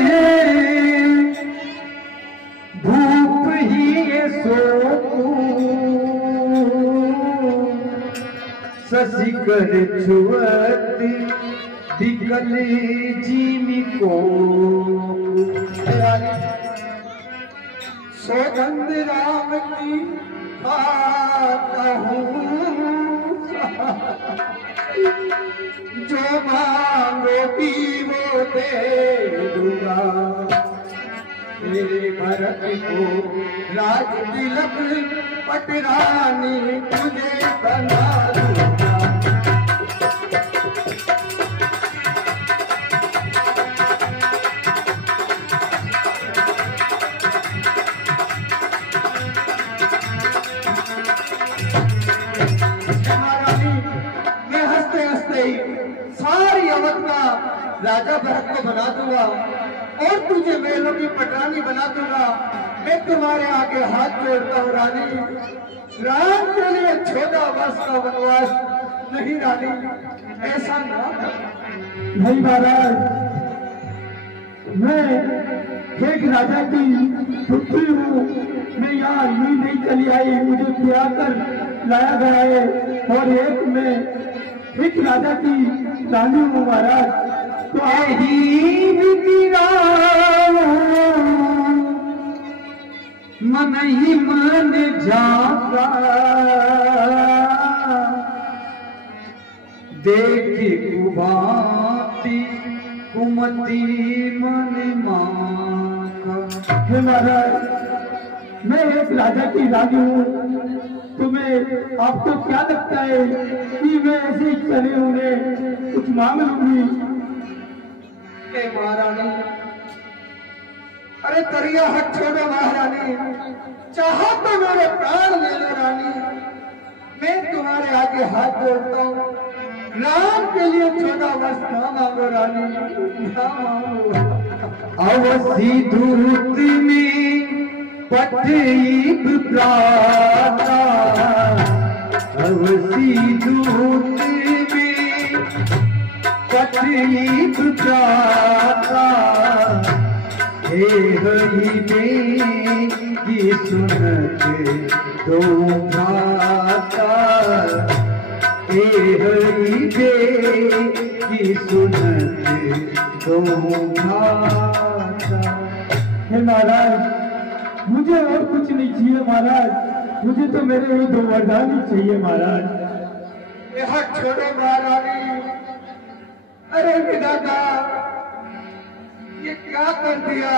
हैं भूप ही ये सो ससिकर छुअत दिकल जीनी को सौगंध राम की खाता हूँ जो मांगोगी वो दे दूंगा मेरे भरत को राज तिलक पटरानी तुझे बना दूंगा। सारी अवध का राजा भरत को बना दूंगा और तुझे महलों की पटरानी बना दूंगा। मैं तुम्हारे आगे हाथ जोड़ता हूँ रानी, राम के लिए 14 वर्ष का वनवास नहीं रानी, ऐसा नहीं महाराज। मैं एक राजा की पुत्री हूँ, मैं यहाँ यूं नहीं चली आई, मुझे ब्याह कर लाया गया है और एक राजा की रानी हूँ महाराज। तो ही मन ही मन जाता देख कुभाती कुमती मन मांगा। हे महाराज, मैं एक राजा की रानी हूँ, तुम्हें आपको क्या लगता है कि मैं ऐसे ही चले उन्हें कुछ मांग लूंगी? महारानी, अरे दरिया हट छोड़ो महारानी, चाहो तो मेरे प्राण ले लो रानी, मैं तुम्हारे आगे हाथ जोड़ता हूँ, राम के लिए 14 वर्ष ना मांगो रानी, ना मांगो। अवसी दूत में पठीब प्राता, अवसी दूत में पठीब प्राता, हे हरि की सुनत दो भ्राता, हे हरि की सुनत दो भ्राता। हे महाराज, मुझे और कुछ नहीं चाहिए महाराज, मुझे तो मेरे ये 2 वरदान ही चाहिए महाराज। हाथ छोड़ो महारानी, अरे विधाता ये क्या कर दिया?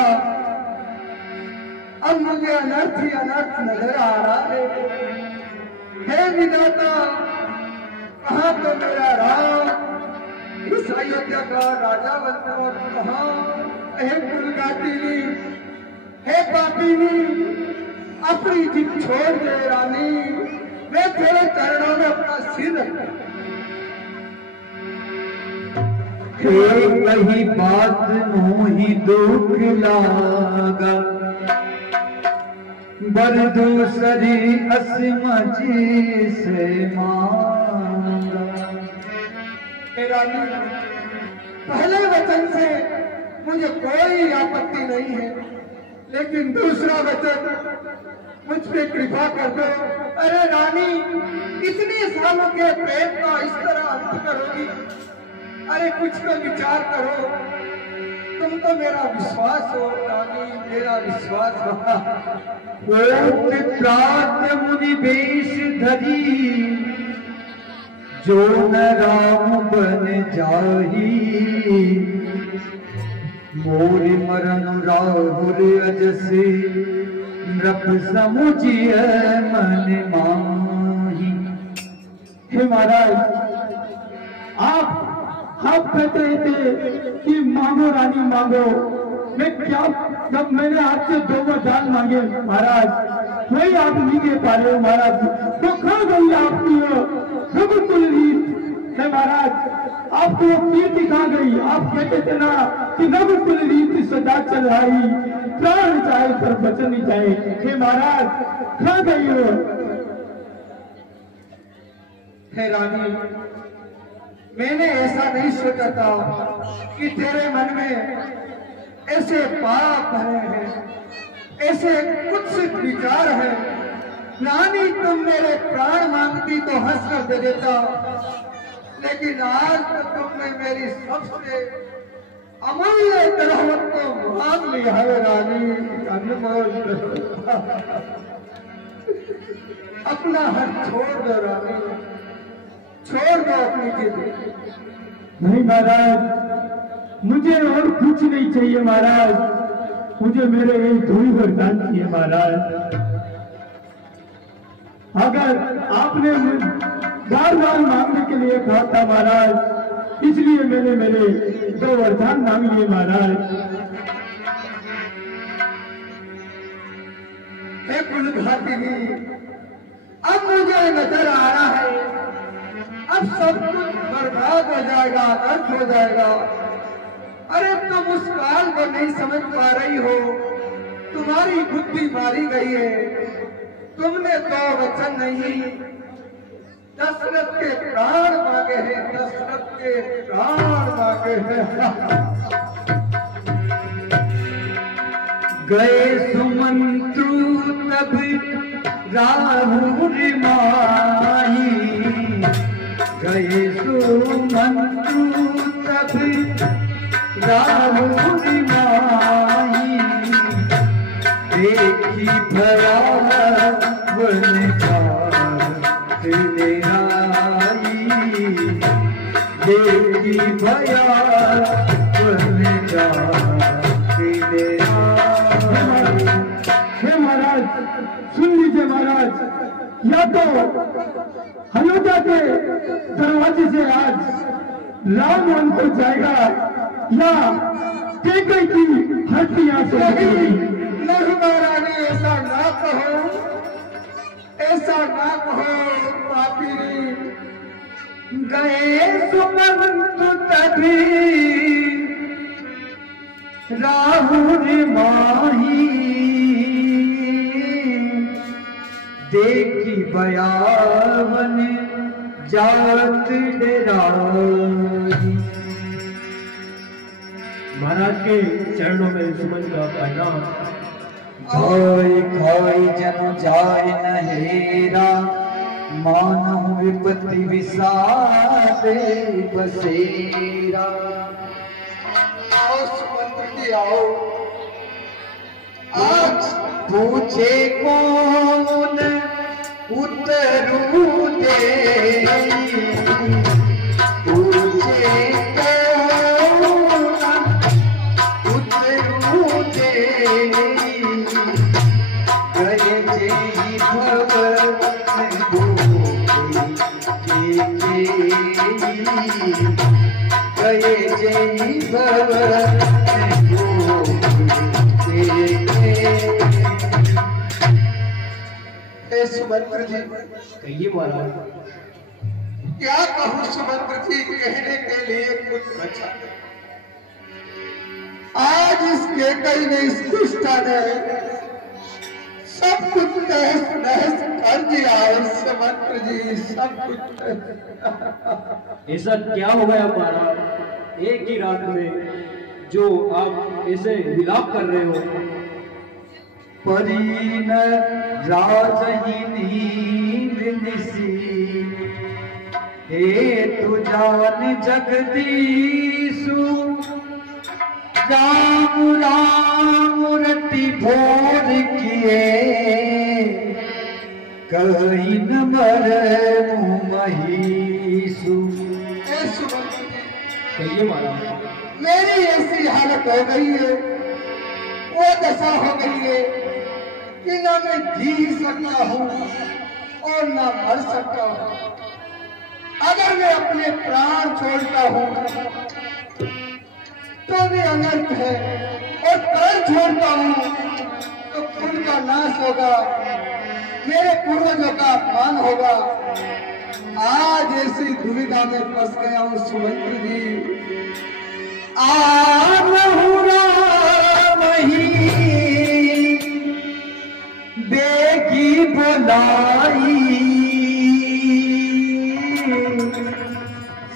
अब मुझे अनर्थ ही अनर्थ नजर आ रहा है। हे विधाता, कहाँ तो मेरा राम इस अयोध्या का राजा बनता और कहाँ हे कुलगाटिनी, हे पापिनी, अपनी जिद छोड़ दे रानी, मैं तेरे चरणों में अपना सिर रखता। कही बात मोही दुख लागा, बर दूसरी असमझी से मांगा। रानी, पहले वचन से मुझे कोई आपत्ति नहीं है, लेकिन दूसरा वचन मुझ पे कृपा कर दो। अरे रानी, इतने सालों के प्रेम का इस तरह अंत करोगी? अरे कुछ तो विचार करो, तुम तो मेरा विश्वास हो रानी, मेरा विश्वास हो। प्रात मुनि वेश धरी, जो न राम बन जाही, मोर मरण राहुल अजसे नृप समुझिय मन माही। हे महाराज, आप कहते थे कि मांगो रानी मांगो, मैं क्या, जब मैंने आपसे 2 वरदान मांगे महाराज, वही आप नहीं दे पा रहे हो महाराज, तो खा गई आपकी रघुकुल रीत है महाराज, आपको कीर्ति खा गई। आप कहते थे ना कि रघुकुल रीत सदा चल रही, प्राण चाहे पर बचन नहीं चाहे। हे महाराज, खा गई हो। हे रानी, मैंने ऐसा नहीं सोचा था कि तेरे मन में ऐसे पाप भरे हैं, ऐसे कुत्सित विचार है। रानी तुम मेरे प्राण मांगती तो हंस कर दे देता, लेकिन आज तो तुमने मेरी सबसे अमूल्य तरहमत को मांग लिया है रानी, अनमोल। अपना हाथ छोड़ दो रानी, छोड़ दो अपनी जिद। नहीं महाराज, मुझे और कुछ नहीं चाहिए महाराज, मुझे मेरे एक धूल वरदान चाहिए महाराज। अगर आपने बार बार मांगने के लिए कहा था महाराज, इसलिए मैंने मेरे 2 वरदान मांग लिए महाराज। हे कुलघातिनी, अब मुझे नजर आ रहा है, अब सब कुछ बर्बाद हो जाएगा, नष्ट हो जाएगा। अरे तुम उस काल को नहीं समझ पा रही हो, तुम्हारी बुद्धि मारी गई है। तुमने तो वचन नहीं, दशरथ के प्राण मांगे हैं, दशरथ के प्राण मांगे हैं। गए सुमंत्रु तब राहुल माही, गए सुमंत्रु तब राहुल माही, देखी भयावन ले आई, देखी भयावन ले आई। हे महाराज सुन लीजिए महाराज, या तो अयोध्या के दरवाजे से आज राम अंकुर जाएगा, या कैकेयी की हस्ती यहाँ से नहीं महारानी, ऐसा ना कहो, ऐसा ना कहो पापी। गए सुमंत्र तभी राहुल माही, देखी बयावन जात डेराई। महाराज के चरणों में सुमन का प्रणाम। खाई खाई जन जाय नहेरा, मानव विपत्ति विसारे बसेरा। आओ सुमंत्र जी आओ, आज पूछे कौन उतरू दे, पूछे गए जय भवन सुमंत्र जी। कहिए महाराज। क्या कहूँ सुमंत्र जी, कहने के लिए कुछ बचा। आज इस कैकेयी ने, इस दुष्टा ने सब कुछ तहस नहस कर दिया है सुमंत्र जी, सब कुछ। ऐसा क्या हो गया महाराज, एक ही रात में जो आप ऐसे विलाप कर रहे हो? परीन राजही नींद निसी, हे तु जान जगदीशु, राम राम रति भोर किए, कहीं न मर महीसु। कहिए महाराज। मेरी ऐसी हालत हो गई है, वो दशा हो गई है कि ना मैं जी सकता हूँ और ना मर सकता हूँ। अगर मैं अपने प्राण छोड़ता हूँ तो भी अनर्थ है, और प्राण छोड़ता हूँ तो खुद का नाश होगा, मेरे पूर्वजों का अपमान होगा। आज ऐसी दुविधा में फंस गया हूँ सुमंत्र जी। बेगी भलाई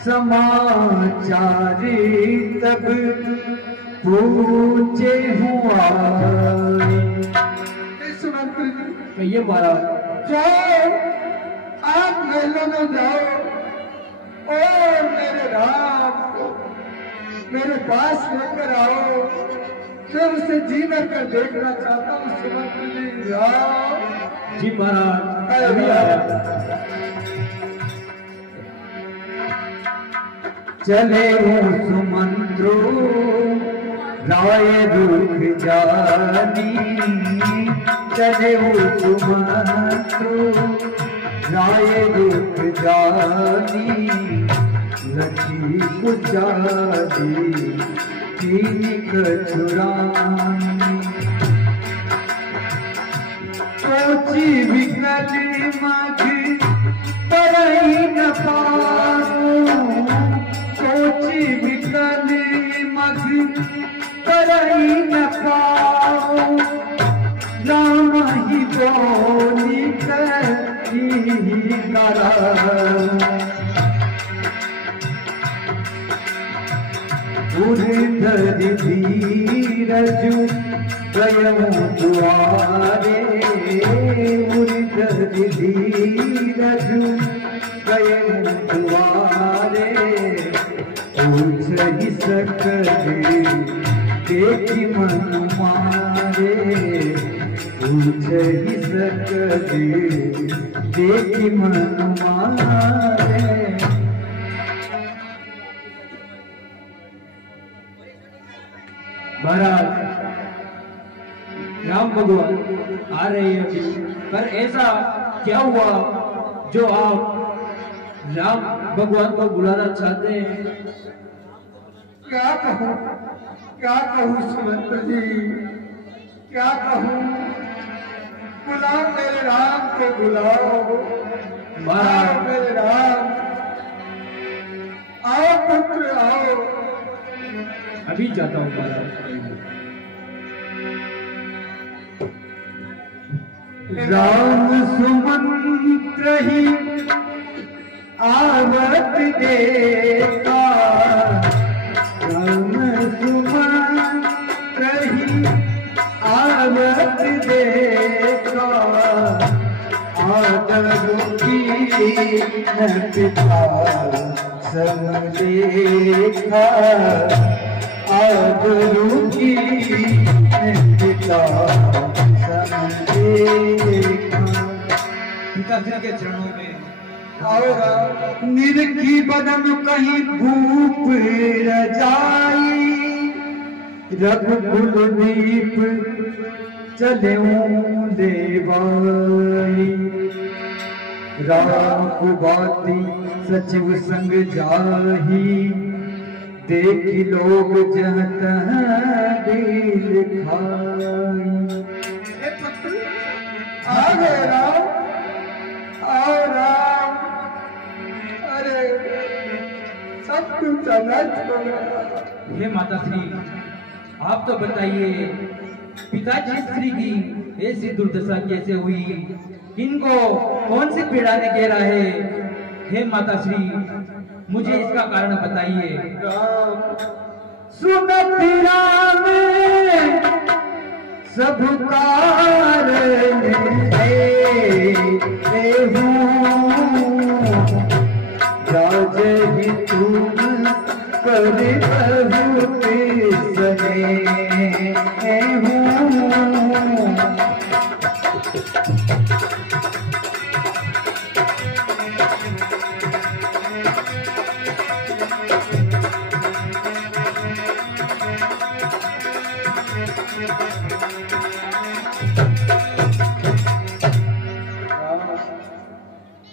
समाचारी तब पूछे हुआ सुमंत्र जी कहिए महाराज। जाओ, आप महलों में जाओ और मेरे राम को मेरे पास लेकर आओ। मैं उसे जी भर कर देखना चाहता हूँ। सुमंत्र जी जाओ। जी महाराज अभी आया। चले वो सुमंत्रो राय दुख जानी, चले वो सुमंत्रो राय दुख जानी, लखी पुजारी तीन कछुरानी, सोची विकल मग परई न पाऊं, सोची विकल मग परई न पाऊं, राम ही बोली कही कराऊं, उधर धीरजु गयऊं दुआरे, उधर धीरजु गयऊं दुआरे, पूछ ही सकते देखी मन मारे, पूछ ही सकते देखी मन मारे। महाराज राम भगवान आ रहे हैं अभी, पर ऐसा क्या हुआ जो आप राम भगवान को बुलाना चाहते हैं? क्या कहूँ सुमंत्र जी, क्या कहूँ। बुलाओ मेरे राम को, बुलाओ महाराज मेरे राम। आओ पुत्र आओ। अभी जाता हूँ महाराज। राम सुमंत्र ही आवत देखा, राम सुमंत्र ही आवत देखा, आदर की न पिता समदेखा, आदर की न पिता पिताजी के चरणों में आओ राम। निरखी बदन कहीं भूप रजाई, रघुकुल दीप चले देवाई, राम को बाती सचिव संग जाही, देखी लोग जहत दिल खाई। आ गए राम, आओ राम। अरे सब कुछ अलग हो गया। हे माता श्री, आप तो बताइए पिताजी स्त्री की ऐसी दुर्दशा कैसे हुई, इनको कौन सी पीड़ा ने घेरा है? हे माता श्री, मुझे इसका कारण बताइए। राम सुनत राम सब कारण राज ही तुम कर बहुत सने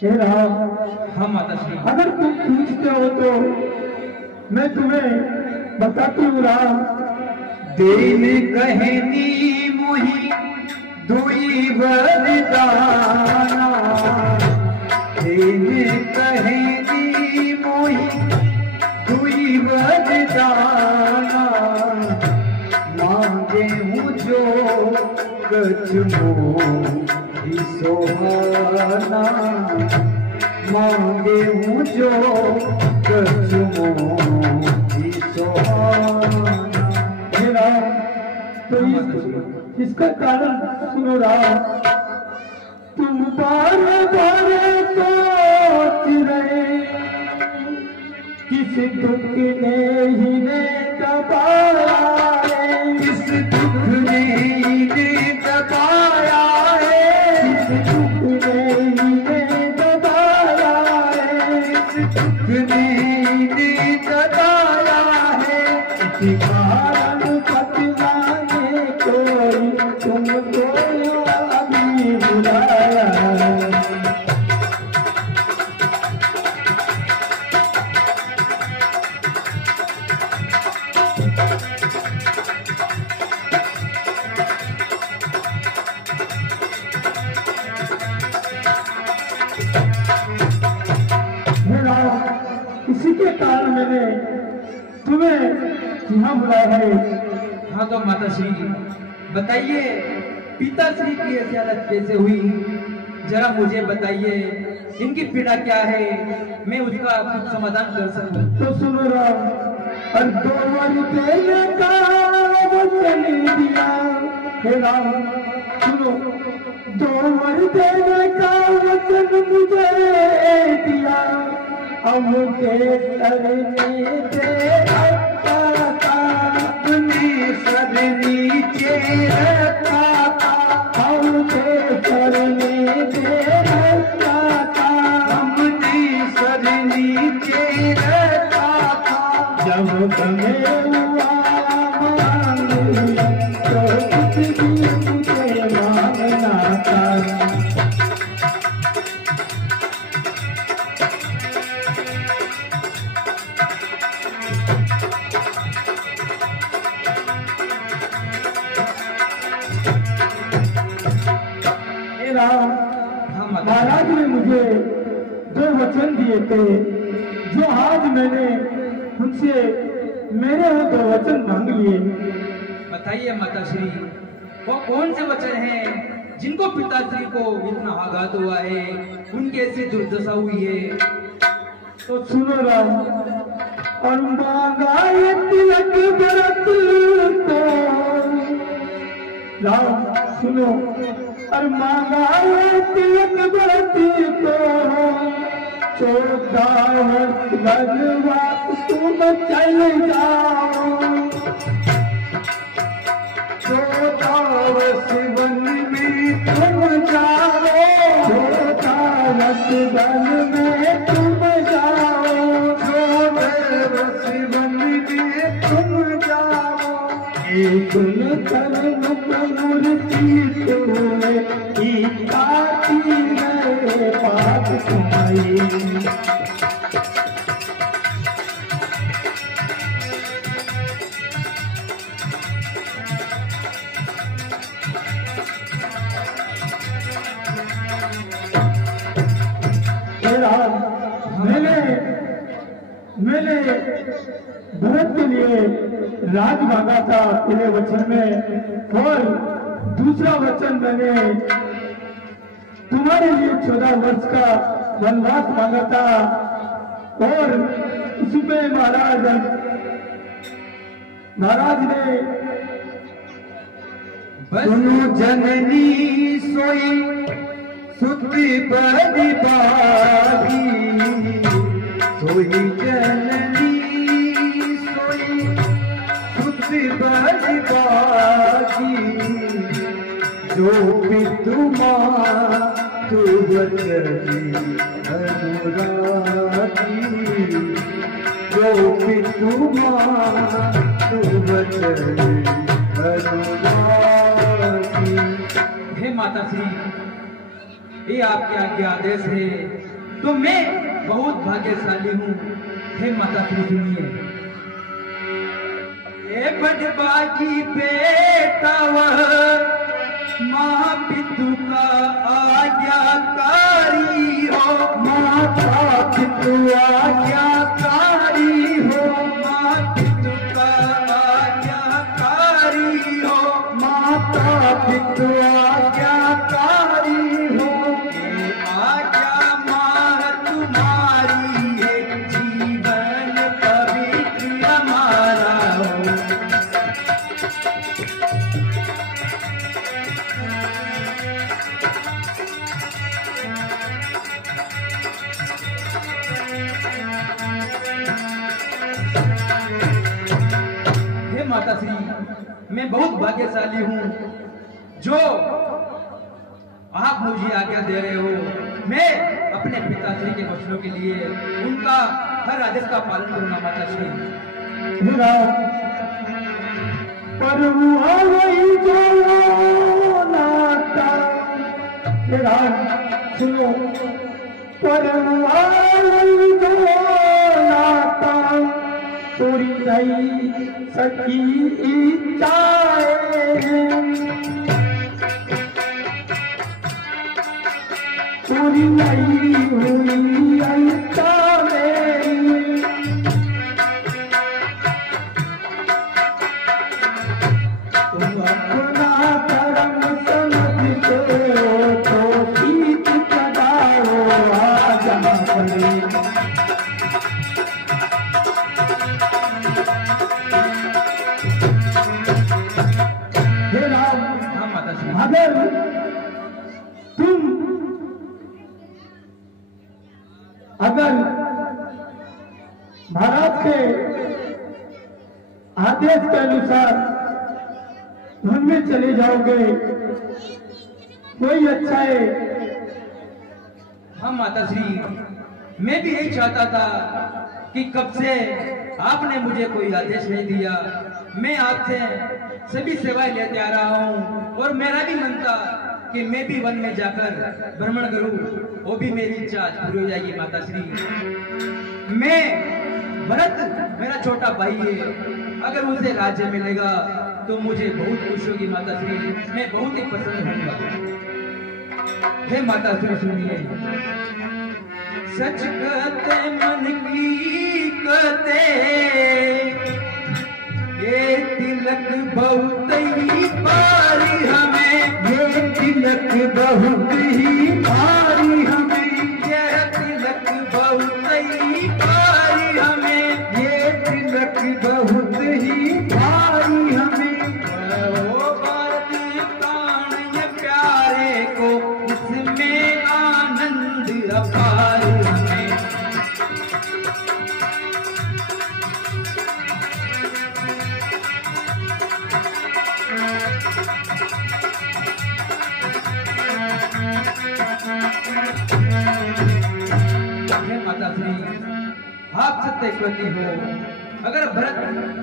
राम। हाँ माता श्री। अगर तुम पूछते हो तो मैं तुम्हें बताती हूँ राम। दिन कहनी मोही दुई वरदाना, दिन कहनी मोही दुई वरदाना, मांगे हूँ जो कछ मोही सोहाना, मांगे हूँ जो कछ मोही सोहाना। तो इसका कारण सुनो राम, तुम बारे बारे सोच रहे किस दुख ने ही ने दबाया है, किस दुख ने ही ने दबाया है, किस दुख ने ही ने दबाया है, किस दुख ने ही ने दबाया है। इसी कारण बतलाने कोई तुमको अभी बुलाया है। इसी के कारण मैंने तुम्हें यहाँ बुलाया है। हाँ तो माता श्री बताइए, पिताश्री की ऐसी हालत कैसे हुई, जरा मुझे बताइए, इनकी पीड़ा क्या है, मैं उसका कुछ समाधान कर सकूं। तो सुनो राम, और 2 वर देने का वचन दिया हे राम, सुनो 2 वर देने का वचन मुझे दिया, अब के सरनी से रखा था, अपने सर नीचे रखा था, अब के सरनी से रखा था, हमने सर नीचे रखा था। जब तुम्हें हुआ मांग तो कुछ भी मुझे मांगना था। हाँ माता महाराज ने मुझे 2 वचन दिए थे, जो आज मैंने उनसे मेरे वो 2 वचन मांग लिए। बताइए माता श्री, वो कौन से वचन हैं जिनको पिताश्री को इतना आघात हुआ है, उनकी ऐसी दुर्दशा हुई है। तो सुनो राम, और मांगा ये तिलक व्रत को, राम सुनो, और मांगा ये तिलक व्रत को, 14 वर्ष वनवास तुम चल जाओ, 14 वर्ष वन में तुम जाओ, 14 वर्ष वन में तुम जाओ, 14 वर्ष वन में तुम जाओ। एक कर्म मूर्ति तुम्हें की मेरे पास तुम्हारी। मैंने भरत के लिए राज मांगा था पहले वचन में, और दूसरा वचन मैंने तुम्हारे लिए 14 वर्ष का वनवास मांगा था, और उसमें महाराज ने सुनो जननी सोई सुति बड़ी बागी, सोई जननी सोई सुति बड़ी बागी, जो पितुमा तू बचनी अनुरागी, जो पितुमा तू बचनी अनुरागी। हे माता श्री, ये आपके आज्ञा आदेश है तो मैं बहुत भाग्यशाली हूँ। हे माता श्री सुनिए, ये बड़बागी बेटा वह माँ पितु का आज्ञाकारी हो, माता पितु आज्ञाकारी हो, माँ पितु का आज्ञाकारी हो, माता पितु आज्ञाकारी हो। ये आज्ञा माँ तुम्हारी है, जीवन पवित्र हमारा हो। माताश्री, मैं बहुत भाग्यशाली हूँ जो आप मुझे आज्ञा दे रहे हो। मैं अपने पिताश्री के वचनों के लिए उनका हर आदेश का पालन करूंगा माताश्री। पर वही जो नाता सुनो, पर वही जो नाता पूरी नहीं सकी इच्छाएं, पूरी नहीं हुई इच्छा मेरी, तुम अपना कर्म समझते हो तो शीत चढ़ाओ आज अपने। हाँ माताश्री। अगर तुम महाराज के आदेश के अनुसार वन में चले जाओगे कोई अच्छा है। हाँ माताश्री, मैं भी यही चाहता था कि कब से आपने मुझे कोई आदेश नहीं दिया। मैं आपसे सभी सेवाएं लेते आ रहा हूँ और मेरा भी मन था कि मैं भी वन में जाकर भ्रमण करूं, वो भी मेरी इच्छा आज पूरी हो जाएगी माताश्री। मैं भरत मेरा छोटा भाई है, अगर उसे राज्य मिलेगा तो मुझे बहुत खुश होगी माताश्री, मैं बहुत ही पसंद होऊंगा। हे माताश्री सुनिए, सच कहते मन की कहते, ये तिलक बहुत ही भारी हमें, ये तिलक बहुत ही भारी हमें, ये तिलक बहुत ही भारी हमें, ये तिलक बहुत ही भारी हमें। ओ भारतीय प्राण ये प्यारे को, इसमें आनंद अपार हमें। माताश्री, आप सत्य कहती हो, अगर भरत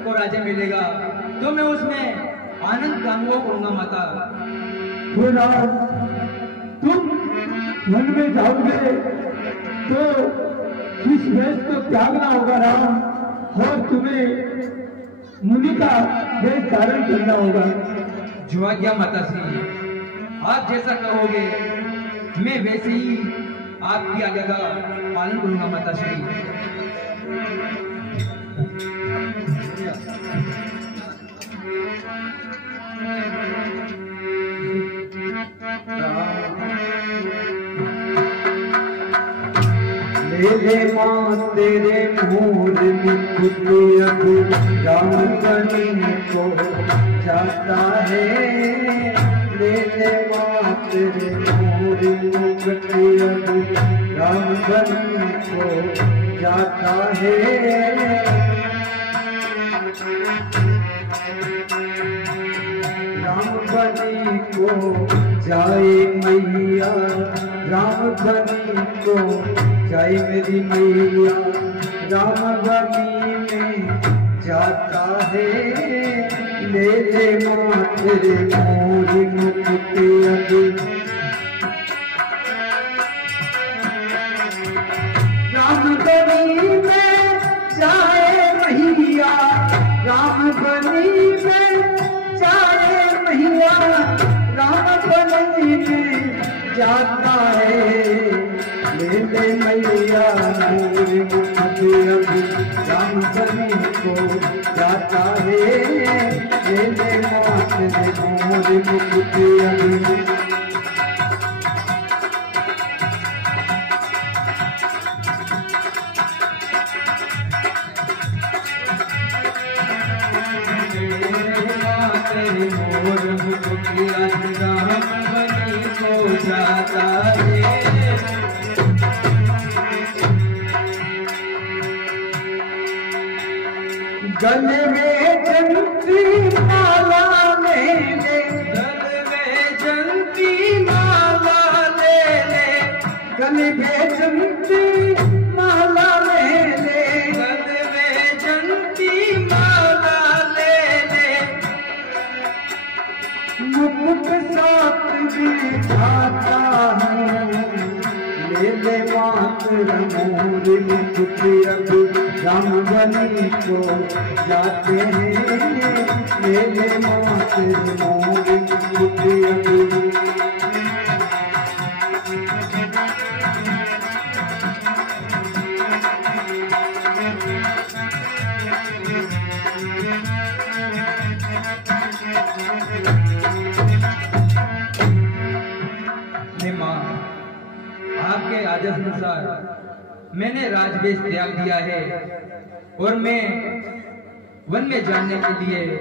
को राज्य मिलेगा तो मैं उसमें आनंद का अनुभव करूंगा माता। तुम वन में जाओगे तो इस वेश को त्यागना होगा राम, और तुम्हें मुनि का वेश धारण करना होगा। जो आज्ञा माताश्री, आप जैसा कहोगे मैं वैसे ही आपकी आज्ञा का पालन करूंगा माताश्री। ले माँ तेरे मोर मुकुट अब राम बनी को जाता है, ले माँ तेरे मोर मुकुट अब राम बनी को जाता है। राम बनी को जाए मैया, राम बनी को जाए मेरी मैया, राम बनी में जाता है, ले माँ तेरे मोर मुकुट अब। राम बनी में जाए मैया, राम बनी में जाए मैया, राम बनी में जाता है, ले मैया मोर मुकुट अब राम बनी को जाता है, ले माँ तेरे मोर मुकुट अब। मोर मुकुट राम बनी को जाता है। गले में जंत्री मोर मुकुट अब राम बनी को जाते हैं, ले ले मात मोर मुकुट अब। आपके आदेश अनुसार मैंने राजवेश त्याग दिया है और मैं वन में जाने के लिए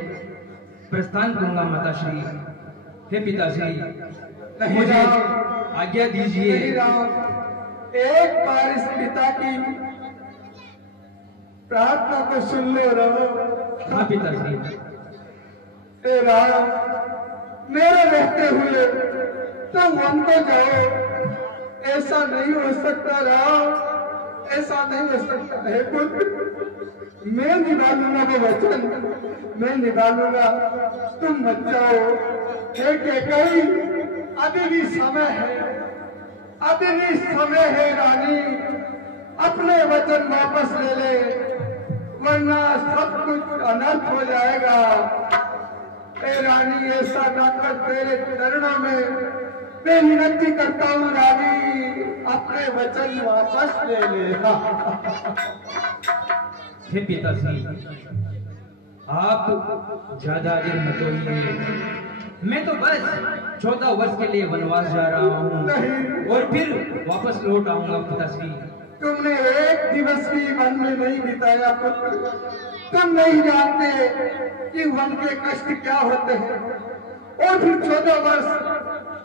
प्रस्थान करूंगा माताश्री। हे पिताश्री, मुझे आज्ञा दीजिए। एक बार इस पिता की प्रार्थना को सुन लो रहो। हाँ पिताश्री। हे राम, मेरे रहते हुए तुम वन को जाओ, ऐसा नहीं हो सकता राम, ऐसा नहीं हो सकता है पुत्र। मैं निभा लूंगा वो वचन, मैं निभा लूंगा, तुम मत जाओ। कहीं अभी भी समय है, अभी भी समय है रानी, अपने वचन वापस ले ले, वरना सब कुछ अनर्थ हो जाएगा। ए रानी, ऐसा ना कर, तेरे चरणों में मैं विनती करता हूँ रानी, अपने वचन वापस ले ले। हे पिताश्री, आप ज्यादा देर मत होइए। मैं तो बस 14 वर्ष के लिए वनवास जा रहा हूँ और फिर वापस लौट आऊंगा पिताश्री। तुमने एक दिवस भी वन में नहीं बिताया पुत्र, तुम नहीं जानते कि वन के कष्ट क्या होते हैं। और फिर 14 वर्ष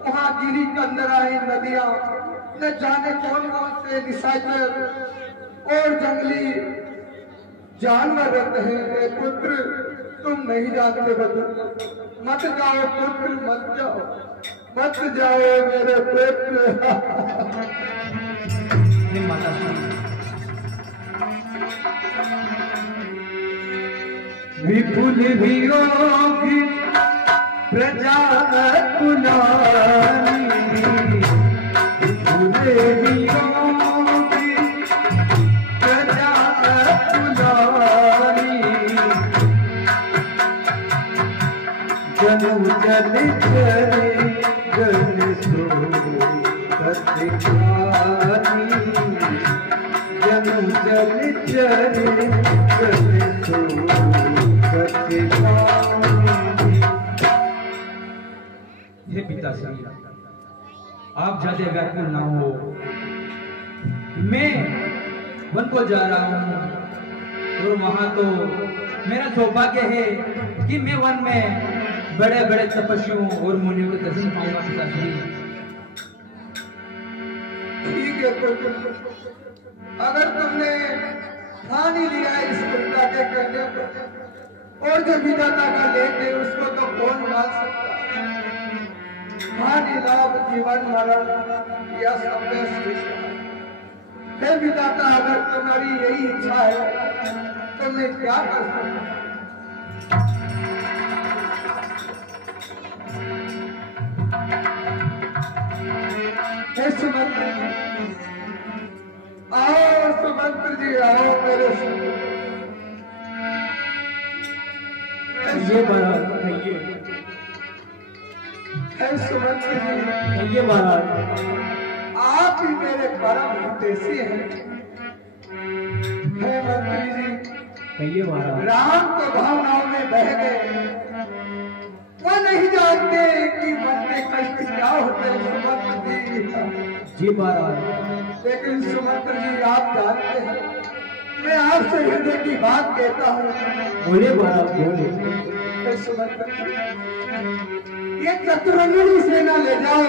वहाँ गिरी कंदराएं, नदियां, न जाने कौन कौन से निशाचर और जंगली जानवर रहते हैं। पुत्र, तुम नहीं जानते बदल, मत जाओ पुत्र, मत जाओ, मत जाओ मेरे पुत्र। विपुल वियोगी प्रजा कुलानी, विपुल वियोगी प्रजा कुलानी, जनु जल चले जन सो कथिकानी, जनु जल चले जन सो कथिकानी। हे पिताश्री, आप ज्यादा व्याकुल ना हो। मैं वन को जा रहा हूँ और वहां तो मेरा सौभाग्य है कि मैं वन में बड़े बड़े तपस्वियों और मुनियों के दर्शन पाऊंगा पिताश्री। ठीक है पुत्र, अगर तुमने ठान ही लिया इस पिता के करने पर, और जो विधाता का लेख है उसको तो कौन डाल सकता। हानि लाभ, जीवन मरण, यह सब हे विधाता, अगर तुम्हारी यही इच्छा है तो मैं क्या कर सकता। हे सुमंत्र, आओ सुमंत्र जी, आओ मेरे ये महाराज कहिए, हे सुमंत्र जी, कहिए महाराज। आप ही मेरे परम हितैषी हैं। हे मंत्री जी, कहिए महाराज। राम तो भावनाओं में बह गए, वो नहीं जानते कि मन में कष्ट क्या होते हैं सुमंत्र जी। जी महाराज। लेकिन सुमंत्र जी, आप जानते हैं, मैं आपसे हृदय की बात कहता हूँ। बोले महाराज, बोले। हे सुमंत्र जी, ये चतुरंगी सेना ले जाओ,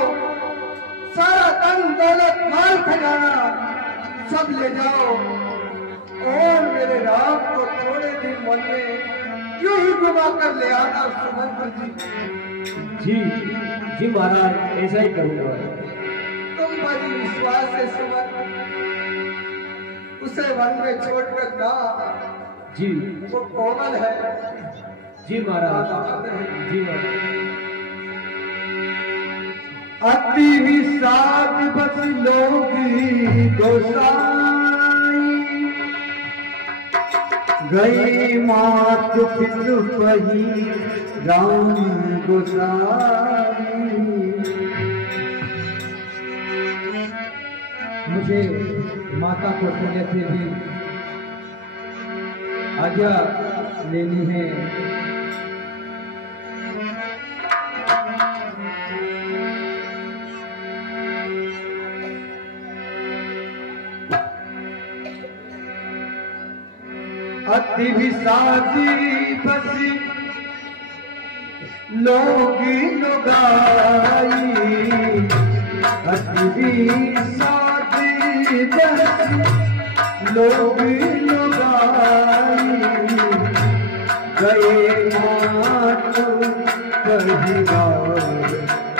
सारा धन दौलत माल खजाना सब ले जाओ, और मेरे राम को थोड़े दिन मन में यूं ही घुमा कर ले आना सुमंत्र जी। जी महाराज, ऐसा ही करूंगा। तुम बड़ी विश्वास है सुमंत्र, उसे वन में छोड़कर ना। जी। वो कोमल है। जी महाराज। जी महाराज। अति विषाद बस लोग गोसाई, गए मात पितृ पही राम गोसाई। मुझे माता को पुण्य से भी आज्ञा लेनी है। अति विषादी बस लोग लुगाई, अति विषादी बस लोग लुगाई, गए मात कहिरा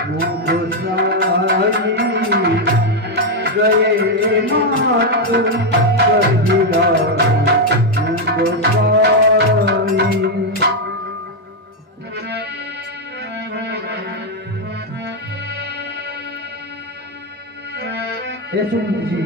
गोसाई, गए मात कहिरा गोसाई। हे सुनील जी,